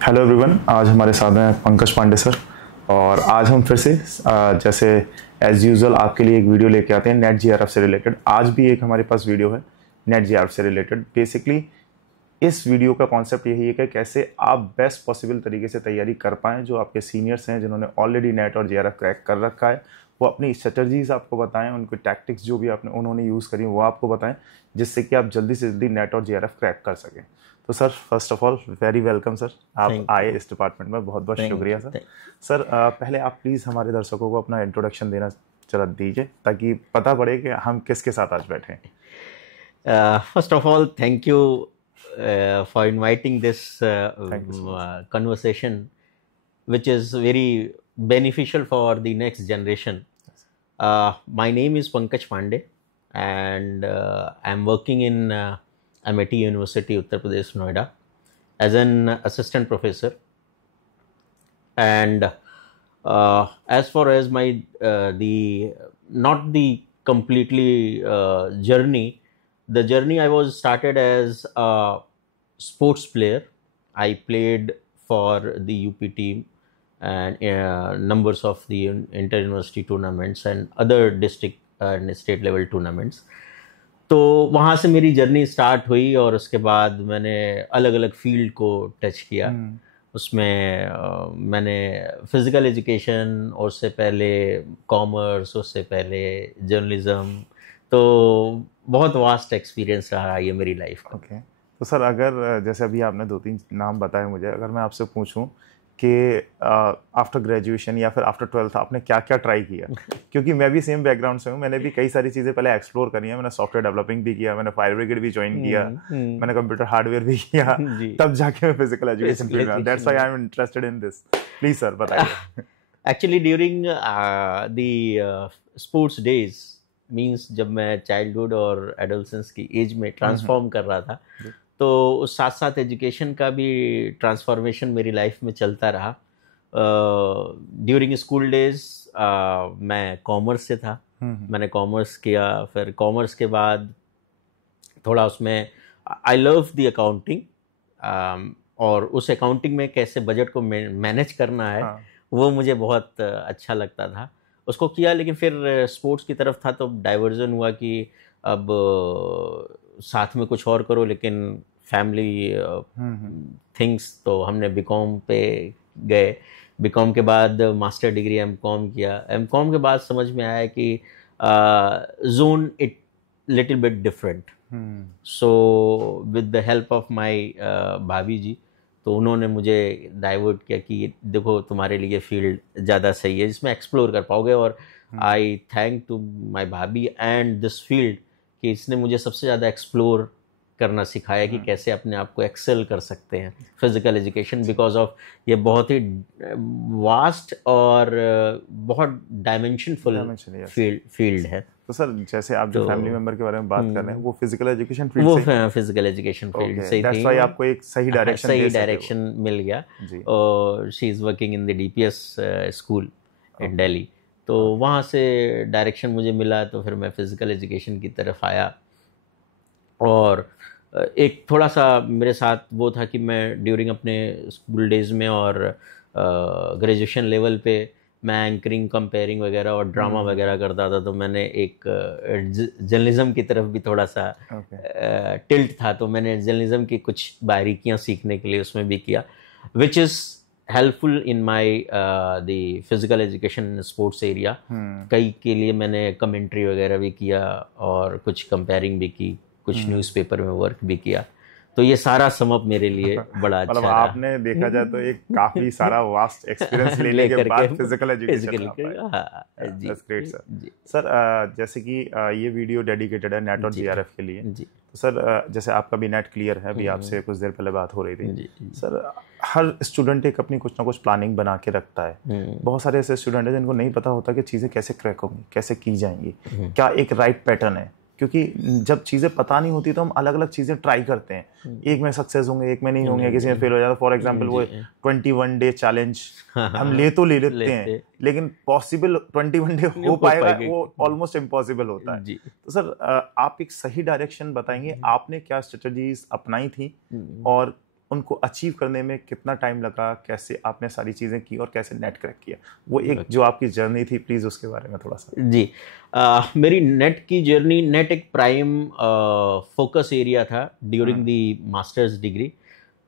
Hello everyone, आज हमारे साथ हैं पंकज पांडे सर। और आज हम फिर से जैसे एज यूजुअल आपके लिए एक वीडियो लेके आते हैं नेट जीआरएफ से रिलेटेड। आज भी एक हमारे पास वीडियो है नेट जीआरएफ से रिलेटेड। बेसिकली इस वीडियो का कॉन्सेप्ट यही है कि कैसे आप बेस्ट पॉसिबल तरीके से तैयारी कर पाएँ। जो आपके सीनियर्स हैं जिन्होंने ऑलरेडी नेट और जीआरएफ क्रैक कर रखा है, वो अपनी स्ट्रेटजीज आपको बताएं, उनकी टैक्टिक्स जो भी उन्होंने यूज़ करी वो आपको बताएं, जिससे कि आप जल्दी से जल्दी नेट और जीआरएफ क्रैक कर सकें। तो sir, first of all very welcome sir, आप आए इस डिपार्टमेंट में, बहुत बहुत शुक्रिया सर। सर पहले आप प्लीज़ हमारे दर्शकों को अपना इंट्रोडक्शन देना चला दीजिए ताकि पता पड़े कि हम किसके साथ आज बैठे हैं। First of all thank you for inviting this conversation, which is very beneficial for the next generation. My name is Pankaj Pandey, and I'm working in MIT University, Uttar Pradesh, Noida, as an assistant professor. And as far as my not the completely journey. The journey I was started as a sports player. I played for the UP team and numbers of the inter-university tournaments and other district and state level tournaments. तो वहाँ से मेरी journey start हुई और उसके बाद मैंने अलग अलग फील्ड को टच किया। उसमें मैंने फिज़िकल एजुकेशन, और उससे पहले कॉमर्स, उससे पहले जर्नलिज्म, तो बहुत वास्ट एक्सपीरियंस रहा ये मेरी लाइफ का। ओके, तो सर अगर जैसे अभी आपने 2-3 नाम बताए मुझे, अगर मैं आपसे पूछूं कि आफ्टर ग्रेजुएशन या फिर आफ्टर 12th आपने क्या क्या ट्राई किया, क्योंकि मैं भी सेम बैकग्राउंड से हूँ, मैंने भी कई सारी चीज़ें पहले एक्सप्लोर करी हैं। मैंने सॉफ्टवेयर डेवलपिंग भी किया, मैंने फायर ब्रिगेड भी ज्वाइन किया, मैंने कंप्यूटर हार्डवेयर भी किया, तब जाके मैं फिजिकल एजुकेशन फील्ड में। That's why I am interested in this. Please sir बताइए। Actually during the sports days, means जब मैं चाइल्डहुड और एडोलसेंस की एज में ट्रांसफॉर्म कर रहा था, तो उस साथ साथ एजुकेशन का भी ट्रांसफॉर्मेशन मेरी लाइफ में चलता रहा। ड्यूरिंग स्कूल डेज मैं कॉमर्स से था, मैंने कॉमर्स किया। फिर कॉमर्स के बाद थोड़ा उसमें आई लव द अकाउंटिंग, और उस अकाउंटिंग में कैसे बजट को मैनेज करना है, वो मुझे बहुत अच्छा लगता था, उसको किया। लेकिन फिर स्पोर्ट्स की तरफ था तो डाइवर्जन हुआ कि अब साथ में कुछ और करो, लेकिन फैमिली थिंग्स, तो हमने बीकॉम पे गए। बीकॉम के बाद मास्टर डिग्री एमकॉम किया। एमकॉम के बाद समझ में आया कि zone it little bit different. So with the help of my भाभी जी, तो उन्होंने मुझे डाइवर्ट किया कि देखो तुम्हारे लिए फील्ड ज़्यादा सही है जिसमें एक्सप्लोर कर पाओगे। और आई थैंक टू माय भाभी एंड दिस फील्ड कि इसने मुझे सबसे ज़्यादा एक्सप्लोर करना सिखाया कि कैसे अपने आप को एक्सेल कर सकते हैं फिजिकल एजुकेशन, बिकॉज ऑफ ये बहुत ही वास्ट और बहुत डायमेंशनफुल फील्ड है। तो सर जैसे आप जो फैमिली मेंबर के बारे में बात कर रहे हैं, वो physical education field physical education field से दैट्स व्हाई आपको एक सही डायरेक्शन मिल गया। और she is working in the DPS school इन दिल्ली, तो वहाँ से डायरेक्शन मुझे मिला, तो फिर मैं फिजिकल एजुकेशन की तरफ आया। और एक थोड़ा सा मेरे साथ वो था कि मैं ड्यूरिंग अपने स्कूल डेज में और ग्रेजुएशन लेवल पे मैं एंकरिंग, कंपेयरिंग वगैरह और ड्रामा वगैरह करता था, तो मैंने एक जर्नलिज्म की तरफ भी थोड़ा सा टिल्ट था, तो मैंने जर्नलिज्म की कुछ बारीकियां सीखने के लिए उसमें भी किया, which is helpful in my the physical education sports area. कई के लिए मैंने कमेंट्री वगैरह भी किया और कुछ कंपेयरिंग भी की, कुछ न्यूज़पेपर में वर्क भी किया, तो ये सारा समअप मेरे लिए बड़ा अच्छा रहा। आपने देखा जाए तो एक काफी सारा वास्ट एक्सपीरियंस लेने के बाद physical education that's great sir. Sir जैसे कि ये वीडियो डेडिकेटेड है नेट और जीआरएफ के लिए, तो सर जैसे आपका भी नेट क्लियर है, अभी आपसे कुछ देर पहले बात हो रही थी। सर हर स्टूडेंट एक अपनी कुछ ना कुछ प्लानिंग बना के रखता है। बहुत सारे ऐसे स्टूडेंट हैं जिनको नहीं पता होता कि चीज़ें कैसे क्रैक होंगी, कैसे की जाएंगी, क्या एक राइट पैटर्न है, क्योंकि जब चीज़ें पता नहीं होती तो हम अलग अलग चीज़ें ट्राई करते हैं, एक में सक्सेस होंगे, एक में नहीं होंगे, किसी में फेल हो जाता है। फॉर एग्जांपल वो 21 डे चैलेंज हम ले लेते हैं, लेकिन पॉसिबल 21 डे हो पाएगा वो ऑलमोस्ट इम्पॉसिबल होता है। तो सर आप एक सही डायरेक्शन बताएंगे, आपने क्या स्ट्रेटजीज अपनाई थी और उनको अचीव करने में कितना टाइम लगा, कैसे आपने सारी चीज़ें की और कैसे नेट क्रैक किया, वो एक जो आपकी जर्नी थी प्लीज़ उसके बारे में थोड़ा सा। जी, मेरी नेट की जर्नी, नेट एक प्राइम फोकस एरिया था during the masters degree.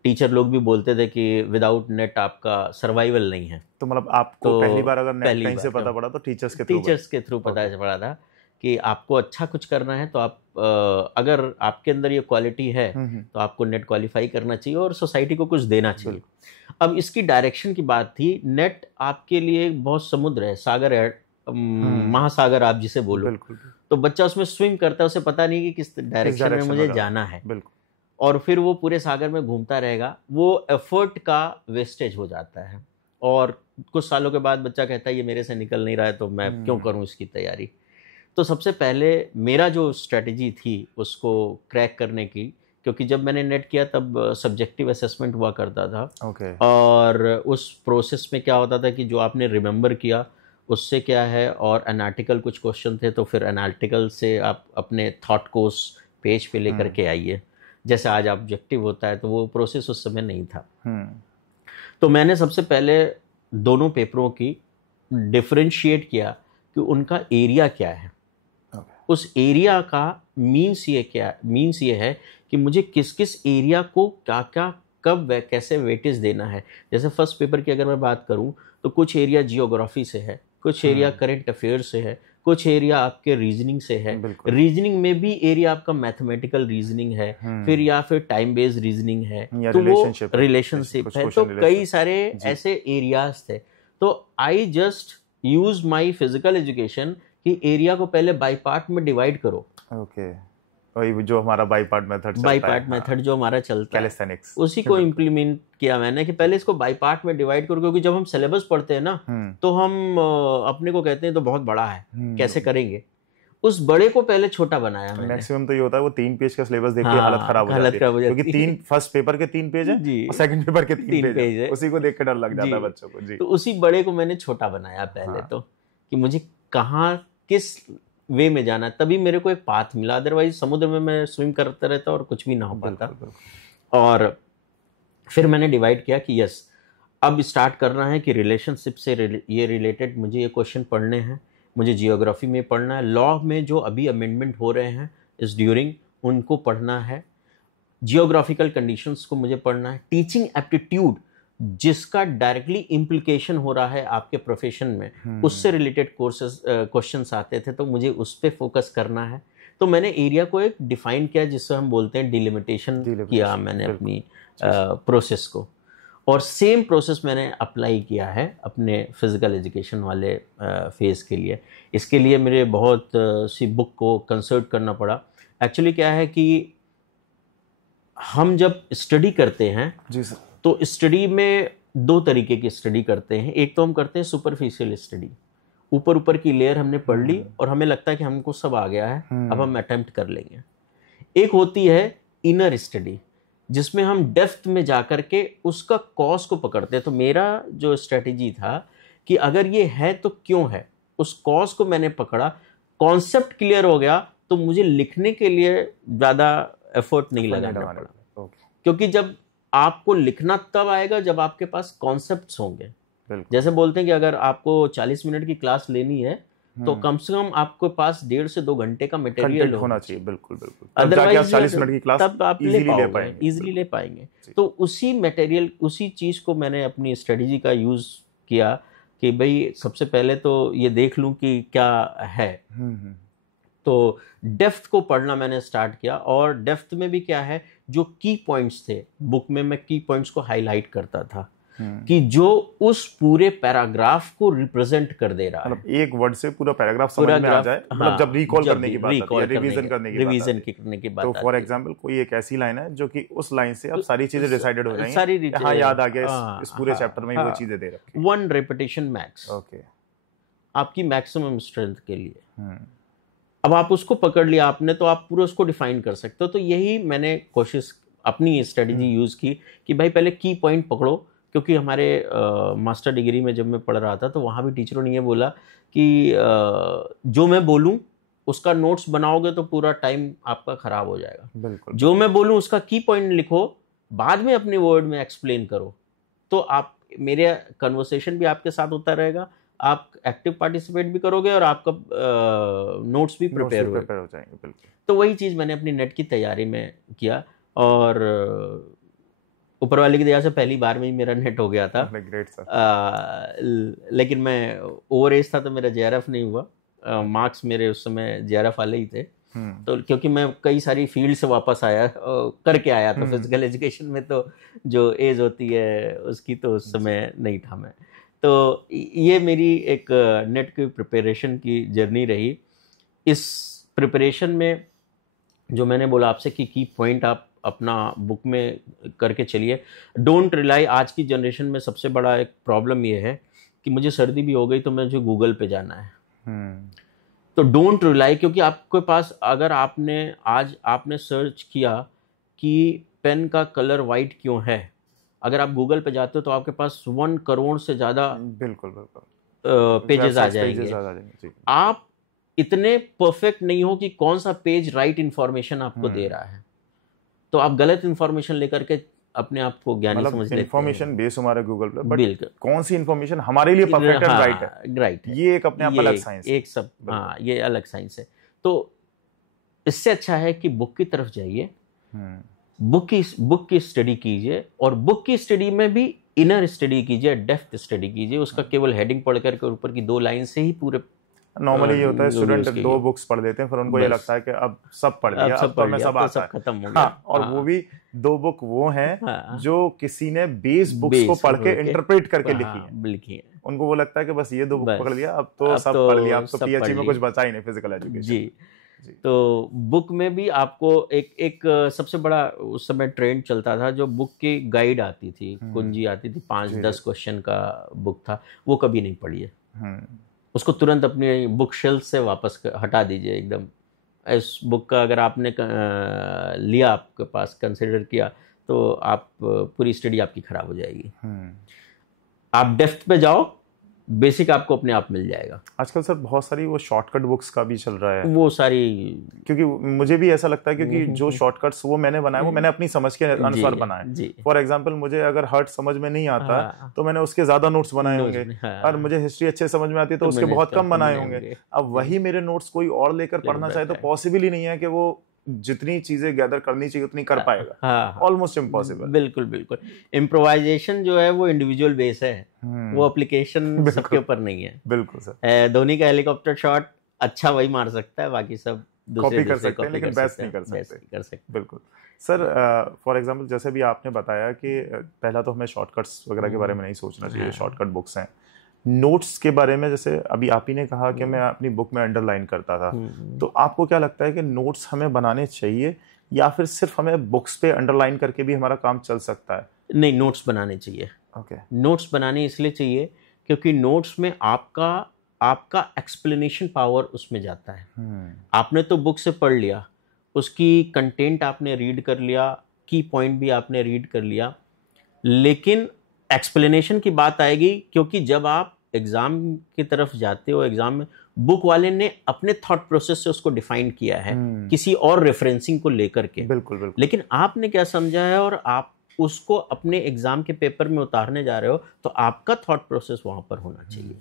Teacher लोग भी बोलते थे कि विदाउट नेट आपका सर्वाइवल नहीं है। तो मतलब आपको पहली बार अगर नेट कहीं से पता पड़ा तो टीचर्स के थ्रू पता पड़ा था कि आपको अच्छा कुछ करना है तो आप अगर आपके अंदर ये क्वालिटी है तो आपको नेट क्वालिफाई करना चाहिए और सोसाइटी को कुछ देना चाहिए। अब इसकी डायरेक्शन की बात थी, नेट आपके लिए बहुत समुद्र है, सागर है, महासागर आप जिसे बोलो। तो बच्चा उसमें स्विम करता है, उसे पता नहीं कि किस डायरेक्शन में मुझे जाना है, और फिर वो पूरे सागर में घूमता रहेगा। वो एफर्ट का वेस्टेज हो जाता है और कुछ सालों के बाद बच्चा कहता है ये मेरे से निकल नहीं रहा है तो मैं क्यों करूं इसकी तैयारी। तो सबसे पहले मेरा जो स्ट्रेटजी थी उसको क्रैक करने की, क्योंकि जब मैंने नेट किया तब सब्जेक्टिव असेसमेंट हुआ करता था। और उस प्रोसेस में क्या होता था कि जो आपने रिमेंबर किया उससे क्या है, और एनालिटिकल कुछ क्वेश्चन थे तो फिर एनालिटिकल से आप अपने थॉट को उस पेज पे लेकर के आइए, जैसे आज ऑब्जेक्टिव होता है। तो वो प्रोसेस उस समय नहीं था। तो मैंने सबसे पहले दोनों पेपरों की डिफरेंशिएट किया कि उनका एरिया क्या है। उस एरिया का मीन्स ये है कि मुझे किस किस एरिया को क्या क्या कब कैसे वेटेज देना है। जैसे फर्स्ट पेपर की अगर मैं बात करूं तो कुछ एरिया जियोग्राफी से है, कुछ एरिया करंट अफेयर्स से है, कुछ एरिया आपके रीजनिंग से है। रीजनिंग में भी एरिया आपका मैथमेटिकल रीजनिंग है, फिर या फिर टाइम बेस्ड रीजनिंग है, तो वो रिलेशनशिप है। तो कई सारे ऐसे एरियाज थे। तो I just use my physical education कि एरिया को पहले बाई पार्ट में डिवाइड करो। वही जो हमारा बाई पार्ट मेथड जो हमारा चलता है उसी को इम्प्लीमेंट किया मैंने कि पहले इसको बाई पार्ट में डिवाइड करो, क्योंकि जब हम सिलेबस पढ़ते हैं ना तो हम अपने को कहते हैं तो बहुत बड़ा है, कैसे करेंगे। उस बड़े को पहले छोटा बनाया मैंने। मैक्सिमम तो ये होता है वो 3 पेज का सिलेबस देख के हालत खराब हो जाती है, क्योंकि फर्स्ट पेपर के 3 पेज है और सेकंड पेपर के 3 पेज है, उसी को देख के डर लग जाता है बच्चों को। जी। तो उसी बड़े को मैंने छोटा बनाया पहले तो, कि मुझे कहाँ किस वे में जाना है, तभी मेरे को एक पाथ मिला। अदरवाइज समुद्र में मैं स्विम करता रहता और कुछ भी ना हो पाता। और फिर मैंने डिवाइड किया कि यस अब स्टार्ट करना है कि रिलेशनशिप से ये रिलेटेड मुझे ये क्वेश्चन पढ़ने हैं, मुझे जियोग्राफी में पढ़ना है, लॉ में जो अभी अमेंडमेंट हो रहे हैं इस ड्यूरिंग उनको पढ़ना है, जियोग्राफिक्ल कंडीशंस को मुझे पढ़ना है, टीचिंग एप्टीट्यूड जिसका डायरेक्टली इम्प्लीकेशन हो रहा है आपके प्रोफेशन में, उससे रिलेटेड कोर्सेज क्वेश्चंस आते थे, तो मुझे उस पर फोकस करना है। तो मैंने एरिया को एक डिफाइन किया जिससे हम बोलते हैं डिलिमिटेशन किया मैंने अपनी प्रोसेस को। और सेम प्रोसेस मैंने अप्लाई किया है अपने फिजिकल एजुकेशन वाले फेज़ के लिए। इसके लिए मेरे बहुत सी बुक को कंसल्ट करना पड़ा। एक्चुअली क्या है कि हम जब स्टडी करते हैं जी सर, तो स्टडी में 2 तरीके की स्टडी करते हैं। एक तो हम करते हैं सुपरफिशियल स्टडी, ऊपर की लेयर हमने पढ़ ली और हमें लगता है कि हमको सब आ गया है, अब हम अटेम्प्ट कर लेंगे। एक होती है इनर स्टडी जिसमें हम डेप्थ में जाकर के उसका कॉज को पकड़ते हैं। तो मेरा जो स्ट्रेटेजी था कि अगर ये है तो क्यों है, उस कॉज को मैंने पकड़ा, कॉन्सेप्ट क्लियर हो गया तो मुझे लिखने के लिए ज़्यादा एफर्ट नहीं लगाना पड़ा। क्योंकि जब आपको लिखना तब आएगा जब आपके पास कॉन्सेप्ट्स होंगे। जैसे बोलते हैं कि अगर आपको 40 मिनट की क्लास लेनी है तो कम से कम आपके पास 1.5 से 2 घंटे का मटेरियल होना चाहिए। बिल्कुल बिल्कुल। अदरवाइज 40 मिनट की क्लास तब आप इजीली ले पाएंगे। तो उसी मटेरियल, उसी चीज को मैंने अपनी स्ट्रेटजी का यूज किया कि भाई सबसे पहले तो ये देख लूं कि क्या है। तो डेप्थ को पढ़ना मैंने स्टार्ट किया, और डेप्थ में भी क्या है, जो की पॉइंट्स थे बुक में, मैं की पॉइंट्स को हाईलाइट करता था कि जो उस पूरे पैराग्राफ को रिप्रेजेंट कर दे रहा है। मतलब एक वर्ड से पूरा पैराग्राफ समझ में आ जाए, मतलब जब रिकॉल करने की बात आती है, रिवीजन करने की बात। तो फॉर एग्जांपल कोई एक ऐसी लाइन है जो कि उस लाइन से अब सारी चीजें डिसाइडेड हो जाएंगी, हाँ याद आ गया, इस पूरे चैप्टर में वो चीजें दे रखी है। 1 रिपीटिशन मैक्स, ओके, आपकी मैक्सिमम स्ट्रेंथ के लिए। अब आप उसको पकड़ लिया आपने तो आप पूरा उसको डिफाइन कर सकते हो। तो यही मैंने कोशिश, अपनी स्ट्रेटजी यूज की कि भाई पहले की पॉइंट पकड़ो। क्योंकि हमारे मास्टर डिग्री में जब मैं पढ़ रहा था तो वहाँ भी टीचरों ने ये बोला कि जो मैं बोलूँ उसका नोट्स बनाओगे तो पूरा टाइम आपका खराब हो जाएगा। बिल्कुल। जो मैं बोलूँ उसका की पॉइंट लिखो, बाद में अपने वर्ड में एक्सप्लेन करो, तो आप मेरे कन्वर्सेशन भी आपके साथ होता रहेगा, आप एक्टिव पार्टिसिपेट भी करोगे और आपका नोट्स भी प्रिपेयर हो जाएंगे। बिल्कुल। तो वही चीज़ मैंने अपनी नेट की तैयारी में किया और ऊपर वाले की दया से पहली बार में ही मेरा नेट हो गया था। Great sir. लेकिन मैं ओवर एज था तो मेरा JRF नहीं हुआ, मार्क्स मेरे उस समय JRF वाले ही थे। तो क्योंकि मैं कई सारी फील्ड से वापस आया करके आया था, फिजिकल एजुकेशन में तो जो एज होती है उसकी तो उस समय नहीं था मैं। तो ये मेरी एक नेट की प्रिपरेशन की जर्नी रही। इस प्रिपरेशन में जो मैंने बोला आपसे कि की पॉइंट आप अपना बुक में करके चलिए। डोंट रिलाई, आज की जनरेशन में सबसे बड़ा एक प्रॉब्लम ये है कि मुझे सर्दी भी हो गई तो मुझे गूगल पे जाना है। तो डोंट रिलाई, क्योंकि आपके पास अगर आपने सर्च किया कि पेन का कलर वाइट क्यों है, अगर आप गूगल पे जाते हो तो आपके पास 1 करोड़ से ज़्यादा पेजेस आ जाएंगे। आप इतने परफेक्ट नहीं हो कि कौन सा पेज राइट इंफॉर्मेशन आपको दे रहा है, तो आप गलत इंफॉर्मेशन लेकर के अपने आप को ज्ञानी समझ लेते हैं। इंफॉर्मेशन बेस हमारे गूगल पे, बट कौन सी इंफॉर्मेशन हमारे लिए परफेक्ट एंड राइट है, राइट, ये एक अपने आप अलग साइंस है। एक सब हाँ, ये अलग साइंस है। तो इससे अच्छा है कि बुक की तरफ जाइए, बुक की स्टडी कीजिए, और बुक की स्टडी में भी इनर स्टडी कीजिए, डेप्थ स्टडी कीजिए। उसका केवल हेडिंग पढ़ करके ऊपर की 2 लाइन से ही पूरे नॉर्मली ये होता है स्टूडेंट 2 बुक्स पढ़ देते हैं, फिर उनको ये लगता है कि अब सब पढ़ लिया, अब तो मैं सब आता है, खत्म हो गया। और वो भी 2 बुक वो हैं जो किसी ने बेस बुक्स को पढ़ के इंटरप्रेट करके लिखी है। उनको वो लगता है कि बस ये 2 बुक पढ़ लिया, अब तो सब पढ़ लिया, अब तो PhD में कुछ बचा ही नहीं फिजिकल एजुकेशन। जी। तो बुक में भी आपको एक सबसे बड़ा उस समय ट्रेंड चलता था, जो बुक की गाइड आती थी, कुंजी आती थी, 5-10 क्वेश्चन का बुक था, वो कभी नहीं पढ़िए। उसको तुरंत अपनी बुक शेल्फ से वापस हटा दीजिए एकदम। इस बुक का अगर आपने लिया, आपके पास कंसिडर किया, तो आप पूरी स्टडी आपकी खराब हो जाएगी। आप डेप्थ पे जाओ, बेसिक आपको अपने आप मिल जाएगा। आजकल सर बहुत सारी वो शॉर्टकट बुक्स का भी चल रहा है, वो सारी, क्योंकि मुझे भी ऐसा लगता है क्योंकि जो शॉर्टकट्स वो मैंने बनाए वो मैंने अपनी समझ के अनुसार बनाए। फॉर एग्जांपल मुझे अगर हर्ट समझ में नहीं आता तो मैंने उसके ज्यादा नोट्स बनाए होंगे, और मुझे हिस्ट्री अच्छे समझ में आती है तो उसके बहुत कम बनाए होंगे। अब वही मेरे नोट्स कोई और लेकर पढ़ना चाहे तो पॉसिबल ही नहीं है कि वो जितनी चीजें गैदर करनी चाहिए उतनी कर पाएगा। Almost impossible. बिल्कुल बिल्कुल। इम्प्रोवाइजेशन जो है वो इंडिविजुअल बेस है, वो एप्लीकेशन सबके ऊपर नहीं है। बिल्कुल सर। धोनी का हेलीकॉप्टर शॉट अच्छा वही मार सकता है, बाकी सब कॉपी कर सकते हैं लेकिन बेस्ट नहीं कर सकते। बिल्कुल सर। फॉर एग्जांपल जैसे भी आपने बताया कि पहला तो हमें शॉर्टकट्स वगैरह के बारे में नहीं सोचना चाहिए, शॉर्टकट बुक्स हैं। नोट्स के बारे में जैसे अभी आप ही ने कहा कि मैं अपनी बुक में अंडरलाइन करता था, तो आपको क्या लगता है कि नोट्स हमें बनाने चाहिए या फिर सिर्फ हमें बुक्स पे अंडरलाइन करके भी हमारा काम चल सकता है? नहीं, नोट्स बनाने चाहिए। नोट्स बनाने इसलिए चाहिए क्योंकि नोट्स में आपका एक्सप्लेनेशन पावर उसमें जाता है। आपने तो बुक से पढ़ लिया, उसकी कंटेंट आपने रीड कर लिया, की पॉइंट भी आपने रीड कर लिया, लेकिन एक्सप्लेनेशन की बात आएगी क्योंकि जब आप एग्जाम की तरफ जाते हो, एग्जाम में बुक वाले ने अपने थॉट प्रोसेस से उसको डिफाइन किया है किसी और रेफरेंसिंग को लेकर के। बिल्कुल। लेकिन आपने क्या समझा है और आप उसको अपने एग्जाम के पेपर में उतारने जा रहे हो, तो आपका थॉट प्रोसेस वहां पर होना चाहिए।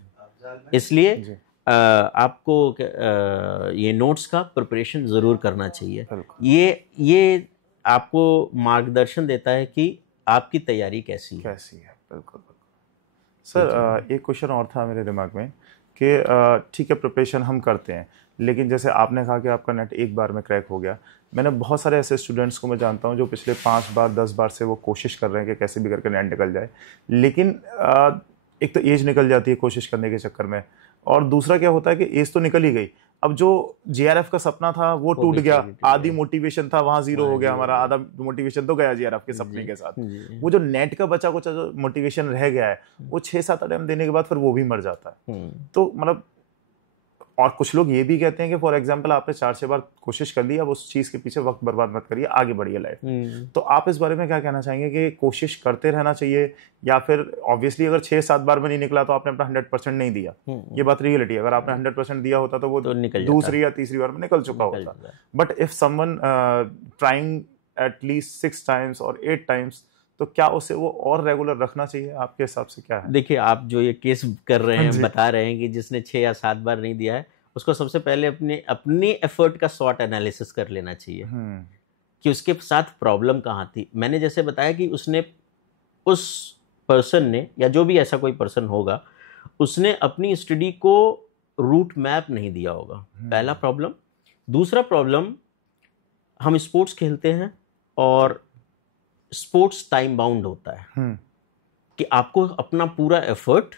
इसलिए आपको ये नोट्स का प्रिपरेशन जरूर करना चाहिए। ये आपको मार्गदर्शन देता है कि आपकी तैयारी कैसी है। बिल्कुल सर। एक क्वेश्चन और था मेरे दिमाग में कि ठीक है प्रिपरेशन हम करते हैं, लेकिन जैसे आपने कहा कि आपका नेट एक बार में क्रैक हो गया, मैंने बहुत सारे ऐसे स्टूडेंट्स को मैं जानता हूं जो पिछले 5 बार 10 बार से वो कोशिश कर रहे हैं कि कैसे भी करके नेट निकल जाए, लेकिन एक तो एज निकल जाती है कोशिश करने के चक्कर में, और दूसरा क्या होता है कि एज तो निकल ही गई, अब जो JRF का सपना था वो टूट गया, आधी मोटिवेशन था वहां जीरो हो गया हमारा, आधा मोटिवेशन तो गया JRF के सपने के साथ। वो जो नेट का बचा कुछ जो मोटिवेशन रह गया है वो 6-7 अटेम्प्ट देने के बाद फिर वो भी मर जाता है। तो मतलब, और कुछ लोग ये भी कहते हैं कि फॉर एग्जांपल आपने 4-6 बार कोशिश कर ली, अब उस चीज के पीछे वक्त बर्बाद मत करिए, आगे बढ़िए लाइफ। तो आप इस बारे में क्या कहना चाहेंगे कि कोशिश करते रहना चाहिए, या फिर ऑब्वियसली अगर 6-7 बार में नहीं निकला तो आपने अपना 100% नहीं दिया, ये बात रियलिटी है। अगर आपने 100% दिया होता तो वो दूसरी या तीसरी बार में निकल चुका होता। But if someone trying at least 6 times और 8 टाइम्स, तो क्या उसे वो और रेगुलर रखना चाहिए? आपके हिसाब से क्या है? देखिए, आप जो ये केस कर रहे हैं, जी। बता रहे हैं कि जिसने 6 या 7 बार नहीं दिया है, उसको सबसे पहले अपनी एफर्ट का स्वॉट एनालिसिस कर लेना चाहिए कि उसके साथ प्रॉब्लम कहाँ थी। मैंने जैसे बताया कि उस पर्सन ने, या जो भी ऐसा कोई पर्सन होगा, उसने अपनी स्टडी को रूट मैप नहीं दिया होगा, पहला प्रॉब्लम। दूसरा प्रॉब्लम, हम स्पोर्ट्स खेलते हैं और स्पोर्ट्स टाइम बाउंड होता है कि आपको अपना पूरा एफर्ट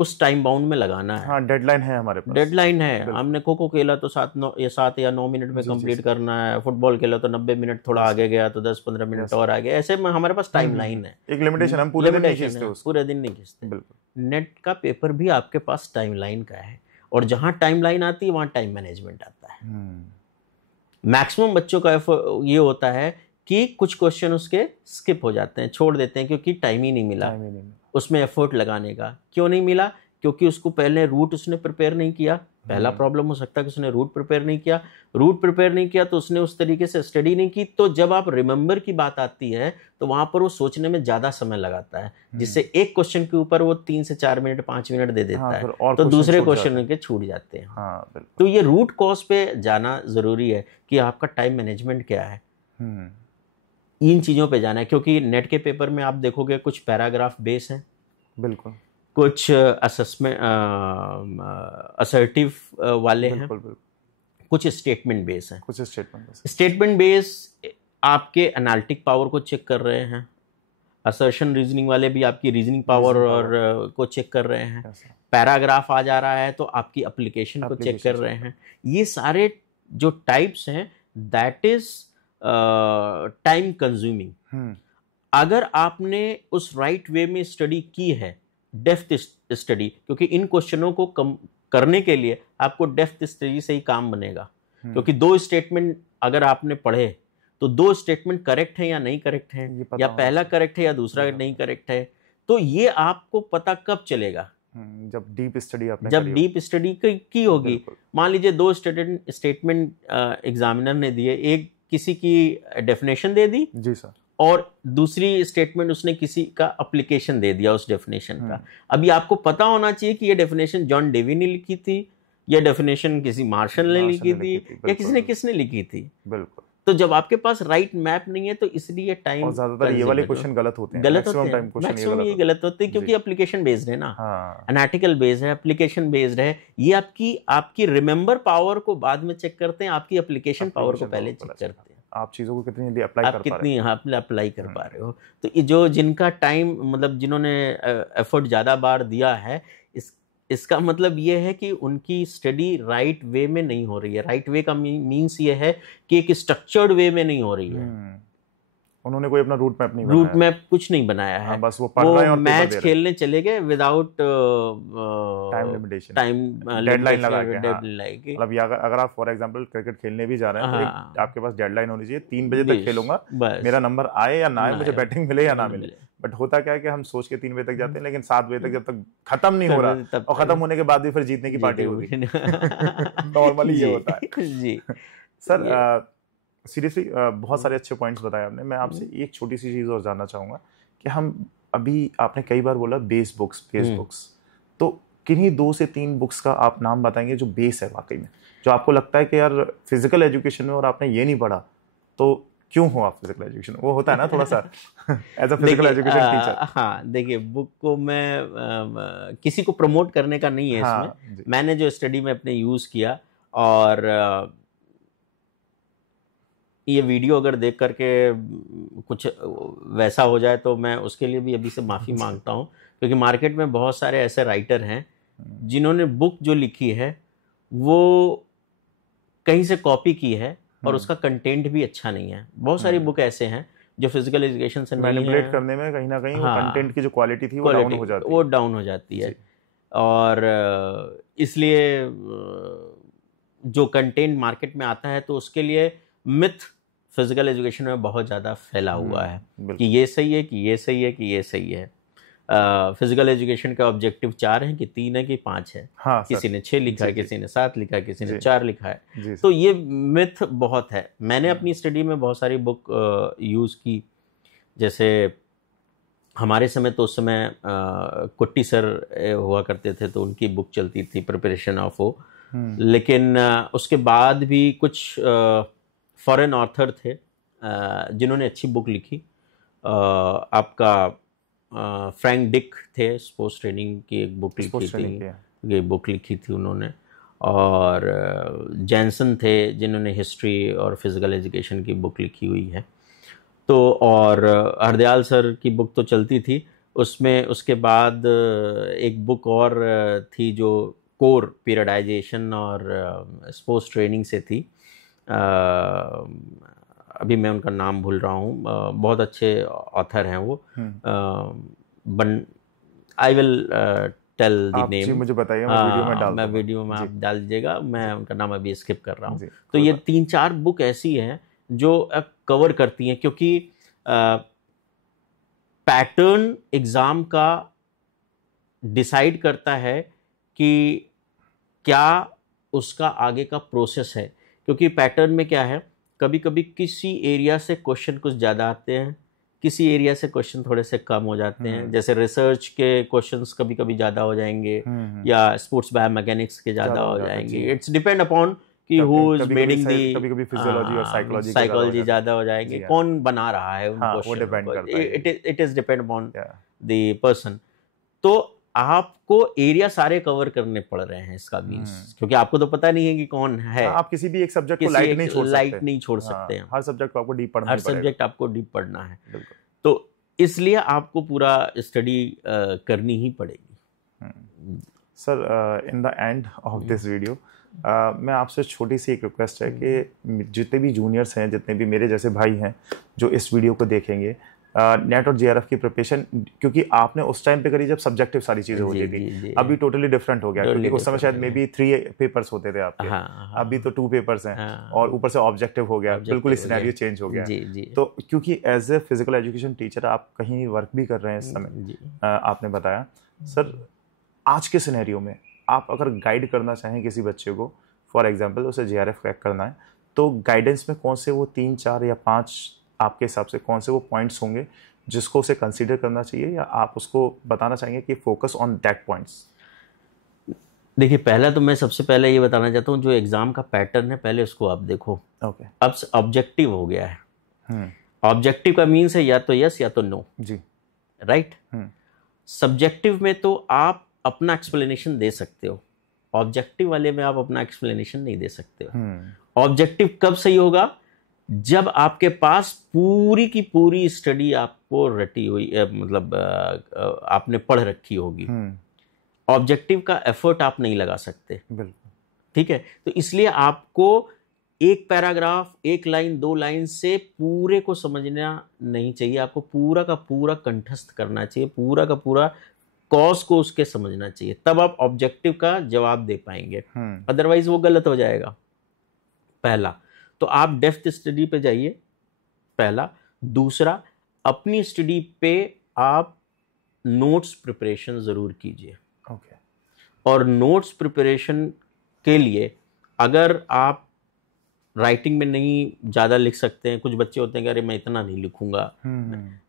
उस टाइम बाउंड में लगाना है। हाँ, डेडलाइन है हमारे पास। डेडलाइन है। हमने खो खो खेला तो 7 या 9 मिनट में कंप्लीट करना है, फुटबॉल खेला तो 90 मिनट, थोड़ा आगे गया तो 10-15 मिनट और आगे, ऐसे में हमारे पास टाइम लाइन है। एक लिमिटेशन, हम पूरे दिन नहीं खींचते उसको। पूरे दिन नहीं खींचते। बिल्कुल। नेट का पेपर भी आपके पास टाइम लाइन का है, और जहाँ टाइम लाइन आती है वहाँ टाइम मैनेजमेंट आता है। मैक्सिमम बच्चों का ये होता है कि कुछ क्वेश्चन उसके स्किप हो जाते हैं, छोड़ देते हैं, क्योंकि टाइम ही नहीं मिला उसमें एफर्ट लगाने का। क्यों नहीं मिला? क्योंकि उसको पहले रूट उसने प्रिपेयर नहीं किया। पहला प्रॉब्लम हो सकता है कि उसने रूट प्रिपेयर नहीं किया। रूट प्रिपेयर नहीं किया तो उसने उस तरीके से स्टडी नहीं की। तो जब आप रिमेंबर की बात आती है तो वहां पर वो सोचने में ज्यादा समय लगाता है, जिससे एक क्वेश्चन के ऊपर वो 3 से 4 मिनट 5 मिनट दे देता है, तो दूसरे क्वेश्चन के छूट जाते हैं। तो ये रूट कॉज पे जाना जरूरी है कि आपका टाइम मैनेजमेंट क्या है, इन चीजों पे जाना है। क्योंकि नेट के पेपर में आप देखोगे कुछ पैराग्राफ बेस है, बिल्कुल, कुछ असेसमेंट असर्टिव वाले हैं, कुछ स्टेटमेंट बेस हैं। स्टेटमेंट बेस आपके एनालिटिक पावर को चेक कर रहे हैं, असर्शन रीजनिंग वाले भी आपकी रीजनिंग पावर और को चेक कर रहे हैं। पैराग्राफ आ जा रहा है तो आपकी एप्लीकेशन को चेक कर रहे हैं। ये सारे जो टाइप्स हैं, दैट इज टाइम कंज्यूमिंग। अगर आपने उस राइट वे में स्टडी की है, डेप्थ स्टडी, क्योंकि इन क्वेश्चनों को करने के लिए आपको डेप्थ स्टडी से ही काम बनेगा। क्योंकि 2 स्टेटमेंट अगर आपने पढ़े तो 2 स्टेटमेंट करेक्ट है या नहीं करेक्ट है, या पहला करेक्ट है या दूसरा नहीं करेक्ट है, तो ये आपको पता कब चलेगा? जब डीप स्टडी आपने डीप स्टडी की होगी। मान लीजिए 2 स्टेटमेंट एग्जामिनर ने दिए, एक किसी की डेफिनेशन दे दी जी सर, और दूसरी स्टेटमेंट उसने किसी का एप्लीकेशन दे दिया उस डेफिनेशन का। अभी आपको पता होना चाहिए कि ये डेफिनेशन जॉन डेवी ने लिखी थी, या डेफिनेशन किसी मार्शल ने लिखी थी, या किसने लिखी थी। बिल्कुल। तो जब आपके पास राइट मैप नहीं है तो इसलिए टाइम, ज्यादातर ये वाले क्वेश्चन गलत होते हैं, मैक्सिमम ये गलत होते हैं, क्योंकि एप्लीकेशन बेस्ड है ना, एनालिटिकल बेस्ड है, एप्लीकेशन बेस्ड है। ये आपकी रिमेंबर पावर को बाद में चेक करते हैं, आपकी एप्लीकेशन पावर को पहले चेक करते हैं। आप चीजों को कितनी अप्लाई कर पा रहे हो। तो ये जो जिनका टाइम, मतलब जिन्होंने एफर्ट ज़्यादा बार दिया है, इसका मतलब ये है कि उनकी स्टडी राइट वे में नहीं हो रही है। राइट वे का मीन्स ये है कि एक स्ट्रक्चर्ड वे में नहीं हो रही है। उन्होंने कोई अपना रूट मैप नहीं रूट मैप कुछ नहीं बनाया है। बस वो पढ़ रहे हैं और मैच खेलने चले गए विदाउट टाइम लिमिटेशन, डेडलाइन लगा के। मतलब अगर आप फॉर एग्जांपल क्रिकेट खेलने भी जा रहे हैं तो आपके पास डेडलाइन होनी चाहिए, 3 बजे तक खेलूंगा, मेरा नंबर आए या ना आए, मुझे बैटिंग मिले या ना मिले। बट होता क्या है कि हम सोच के 3 बजे तक जाते हैं, लेकिन 7 बजे तक जब तक खत्म नहीं हो रहा, और खत्म होने के बाद भी फिर जीतने की पार्टी होगी। नॉर्मली ये होता है जी सर। सीरियसली बहुत सारे अच्छे पॉइंट्स बताए आपने। मैं आपसे एक छोटी सी चीज़ और जानना चाहूँगा कि हम अभी, आपने कई बार बोला बेस बुक्स, तो किन्हीं 2 से 3 बुक्स का आप नाम बताएंगे जो बेस है वाकई में, जो आपको लगता है कि यार फिजिकल एजुकेशन में और आपने ये नहीं पढ़ा तो क्यों हो आप फिजिकल एजुकेशन, वो होता है ना थोड़ा सा as a physical education teacher. हाँ, देखिए, बुक को मैं किसी को प्रमोट करने का नहीं है इसमें। मैंने जो स्टडी में अपने यूज़ किया, और ये वीडियो अगर देख करके कुछ वैसा हो जाए तो मैं उसके लिए भी अभी से माफ़ी मांगता हूँ, क्योंकि मार्केट में बहुत सारे ऐसे राइटर हैं जिन्होंने बुक जो लिखी है वो कहीं से कॉपी की है, और उसका कंटेंट भी अच्छा नहीं है। बहुत सारी बुक ऐसे हैं जो फिजिकल एजुकेशन से मैनिपुलेट करने में कहीं ना कहीं वो कंटेंट की जो क्वालिटी थी वो डाउन हो जाती है। और इसलिए जो कंटेंट मार्केट में आता है तो उसके लिए मिथ फिजिकल एजुकेशन में बहुत ज़्यादा फैला हुआ है कि ये सही है, कि ये सही है, कि ये सही है। फिजिकल एजुकेशन का ऑब्जेक्टिव 4 है कि 3 है कि 5 है? हाँ किसी ने 6 लिखा है, किसी ने 7 लिखा है, किसी ने जी। 4 लिखा है। जी तो ये मिथ बहुत है। मैंने अपनी स्टडी में बहुत सारी बुक यूज़ की। जैसे हमारे समय तो उस समय कुट्टी सर हुआ करते थे, तो उनकी बुक चलती थी प्रिपरेशन ऑफ वो। लेकिन उसके बाद भी कुछ फॉरेन ऑथर थे जिन्होंने अच्छी बुक लिखी। आपका फ्रैंक डिक थे, स्पोर्ट्स ट्रेनिंग की एक बुक लिखी थी, ये बुक लिखी थी उन्होंने। और जैनसन थे जिन्होंने हिस्ट्री और फिजिकल एजुकेशन की बुक लिखी हुई है। तो और हरदयाल सर की बुक तो चलती थी उसमें। उसके बाद एक बुक और थी जो कोर पीरियडाइजेशन और स्पोर्ट्स ट्रेनिंग से थी। अभी मैं उनका नाम भूल रहा हूँ, बहुत अच्छे ऑथर हैं वो। I will tell the name. मुझे बताइए, मैं वीडियो में डाल मैं दूंगा। वीडियो में आप डाल दीजिएगा, मैं उनका नाम अभी स्किप कर रहा हूँ। जी, तो ये 3-4 बुक ऐसी हैं जो कवर करती हैं, क्योंकि पैटर्न एग्जाम का डिसाइड करता है कि क्या उसका आगे का प्रोसेस है। क्योंकि पैटर्न में क्या है, कभी कभी किसी एरिया से क्वेश्चन कुछ ज़्यादा आते हैं, किसी एरिया से क्वेश्चन थोड़े से कम हो जाते हैं। जैसे रिसर्च के क्वेश्चंस कभी कभी ज़्यादा हो जाएंगे, या स्पोर्ट्स बायोमैकेनिक्स के ज़्यादा हो जाएंगे। इट्स डिपेंड अपॉन कि हु इज मेडिंग दी, कभी फिजियोलॉजी और साइकोलॉजी ज़्यादा हो जाएंगे, कौन बना रहा है उन question. It is depend upon the person. तो आपको एरिया सारे कवर करने पड़ रहे हैं इसका मीन्स, क्योंकि आपको तो पता नहीं है कि कौन है। आप किसी भी एक सब्जेक्ट को लाइट नहीं छोड़ सकते हैं। हर सब्जेक्ट को आपको डीप पढ़ना है, हर सब्जेक्ट आपको डीप पढ़ना है। तो इसलिए आपको पूरा स्टडी करनी ही पड़ेगी। Sir, in the end of this video मैं आपसे छोटी सी एक रिक्वेस्ट है कि जितने भी जूनियर्स हैं, जितने भी मेरे जैसे भाई हैं जो इस वीडियो को देखेंगे, नेट और जेआरएफ की प्रिपरेशन, क्योंकि आपने उस टाइम पे करी जब सब्जेक्टिव सारी चीजें होती थी, अभी टोटली डिफरेंट हो गया। क्योंकि उस समय शायद मे बी 3 पेपर्स होते थे आपके, अभी तो 2 पेपर्स हैं, और ऊपर से ऑब्जेक्टिव हो गया, बिल्कुल सिनेरियो चेंज हो गया। तो क्योंकि as a physical education teacher आप कहीं वर्क भी कर रहे हैं इस समय, आपने बताया सर, आज के सिनेरियो में आप अगर गाइड करना चाहें किसी बच्चे को, फॉर एग्जाम्पल उसे जेआरएफ क्रैक करना है, तो गाइडेंस में कौन से वो 3, 4 या 5 आपके हिसाब से कौन से वो पॉइंट्स होंगे जिसको उसे कंसीडर करना चाहिए, या आप उसको बताना चाहेंगे कि फोकस ऑन दैट पॉइंट्स? देखिए, पहला तो मैं सबसे पहले ये बताना चाहता हूँ, जो एग्जाम का पैटर्न है पहले उसको आप देखो। ओके। अब ऑब्जेक्टिव हो गया है। ऑब्जेक्टिव का मीन्स है या तो यस या तो नो। जी, राइट। सब्जेक्टिव में तो आप अपना एक्सप्लेनेशन दे सकते हो, ऑब्जेक्टिव वाले में आप अपना एक्सप्लेनेशन नहीं दे सकते हो। ऑब्जेक्टिव कब सही होगा? जब आपके पास पूरी की पूरी स्टडी आपको रटी हुई, मतलब आपने पढ़ रखी होगी। ऑब्जेक्टिव का एफर्ट आप नहीं लगा सकते, बिल्कुल, ठीक है। तो इसलिए आपको एक पैराग्राफ, 1 लाइन, 2 लाइन से पूरे को समझना नहीं चाहिए। आपको पूरा का पूरा कंठस्थ करना चाहिए, पूरा का पूरा कॉज को उसके समझना चाहिए, तब आप ऑब्जेक्टिव का जवाब दे पाएंगे। अदरवाइज वो गलत हो जाएगा। पहला तो आप डेप्थ स्टडी पे जाइए, पहला। दूसरा, अपनी स्टडी पे आप नोट्स प्रिपरेशन ज़रूर कीजिए। ओके। और नोट्स प्रिपरेशन के लिए अगर आप राइटिंग में नहीं ज़्यादा लिख सकते हैं, कुछ बच्चे होते हैं कि अरे मैं इतना नहीं लिखूंगा,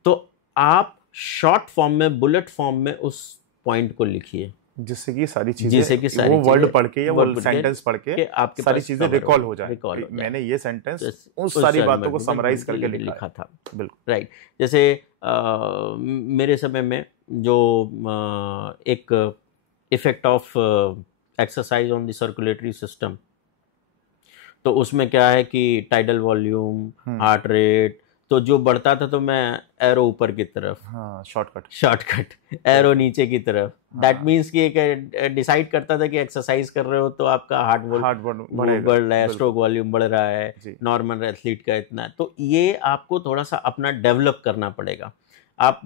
तो आप शॉर्ट फॉर्म में, बुलेट फॉर्म में उस पॉइंट को लिखिए, जिससे कि सारी चीजें, वो वर्ड पढ़ के या वो सेंटेंस पढ़ के आपके सारी चीजें रिकॉल हो जाए। मैंने ये सेंटेंस उस सारी बातों को समराइज करके लिखा था। बिल्कुल राइट। जैसे मेरे समय में जो एक effect of exercise on the circulatory system, तो उसमें क्या है कि टाइडल वॉल्यूम, हार्ट रेट, तो जो बढ़ता था तो मैं एरो ऊपर की तरफ, शॉर्टकट एरो नीचे की तरफ। दैट मीन्स कि एक डिसाइड करता था कि एक्सरसाइज कर रहे हो तो आपका हार्ट बढ़ रहा है, स्ट्रोक वॉल्यूम बढ़ रहा है, नॉर्मल एथलीट का इतना। तो ये आपको थोड़ा सा अपना डेवलप करना पड़ेगा। आप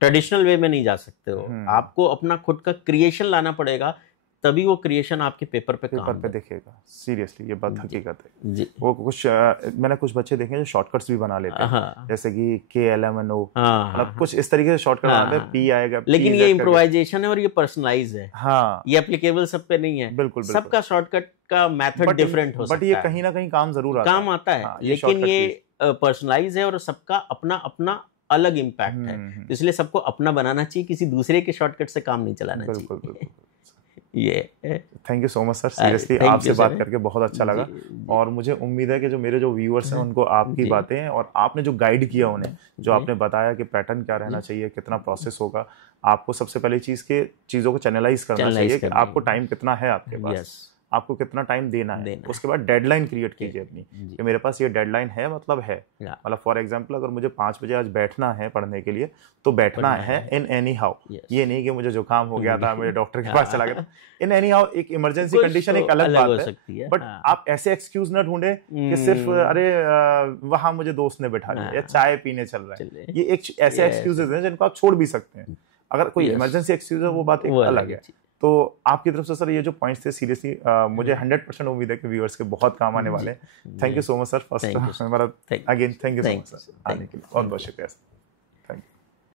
ट्रेडिशनल वे में नहीं जा सकते हो, आपको अपना खुद का क्रिएशन लाना पड़ेगा तभी वो क्रिएशन आपके पेपर पे काम पे दिखेगा। सीरियसली ये बात हकीकत है जी। वो कुछ मैंने कुछ बच्चे देखे जो शॉर्टकट्स भी बना लेते हैं, जैसे कि KLMNO, मतलब कुछ इस तरीके से शॉर्टकट बनाते हैं, P आएगा, लेकिन ये इम्प्रोवाइजेशन है और ये पर्सनलाइज है। हाँ, ये एप्लीकेबल सब पे नहीं है। बिल्कुल सबका शॉर्टकट का मेथड डिफरेंट हो सकता है, बट ये कहीं ना कहीं काम जरूर आता है। लेकिन ये पर्सनलाइज है और सबका अपना अपना अलग इम्पैक्ट है, इसलिए सबको अपना बनाना चाहिए, किसी दूसरे के शॉर्टकट से काम नहीं चलाना चाहिए। ये thank you so much sir, seriously आपसे बात करके बहुत अच्छा लगा। और मुझे उम्मीद है कि जो मेरे जो व्यूअर्स हैं उनको आपकी बातें और आपने जो गाइड किया उन्हें, जो आपने बताया कि पैटर्न क्या रहना चाहिए, कितना प्रोसेस होगा, आपको सबसे पहली चीज के चीजों को चैनलाइज करना चाहिए कि आपको टाइम कितना है आपके पास, आपको कितना टाइम देना है। उसके बाद डेडलाइन क्रिएट कीजिए अपनी कि मेरे पास ये डेडलाइन है, मतलब है, मतलब फॉर एग्जांपल अगर मुझे 5 बजे आज बैठना है पढ़ने के लिए तो बैठना है इन एनी हाउ। ये नहीं कि मुझे जुकाम हो गया था, मुझे डॉक्टर के पास चला गया था, इन एनी हाउ। एक इमरजेंसी कंडीशन एक अलग बात है, बट आप ऐसे एक्सक्यूज ना ढूंढे कि सिर्फ अरे वहां मुझे दोस्त ने बैठा लिया या चाय पीने चल रहा है। ये एक ऐसे एक्सक्यूजेज हैं जिनको आप छोड़ भी सकते हैं। अगर कोई इमरजेंसी एक्सक्यूज है वो बात एक अलग है। तो आपकी तरफ से सर ये जो पॉइंट्स थे सीरियसली मुझे 100% उम्मीद है कि व्यूअर्स के बहुत काम आने वाले हैं। Thank you so much sir, first again thank you so much sir आने के लिए, बहुत बहुत शुक्रिया सर।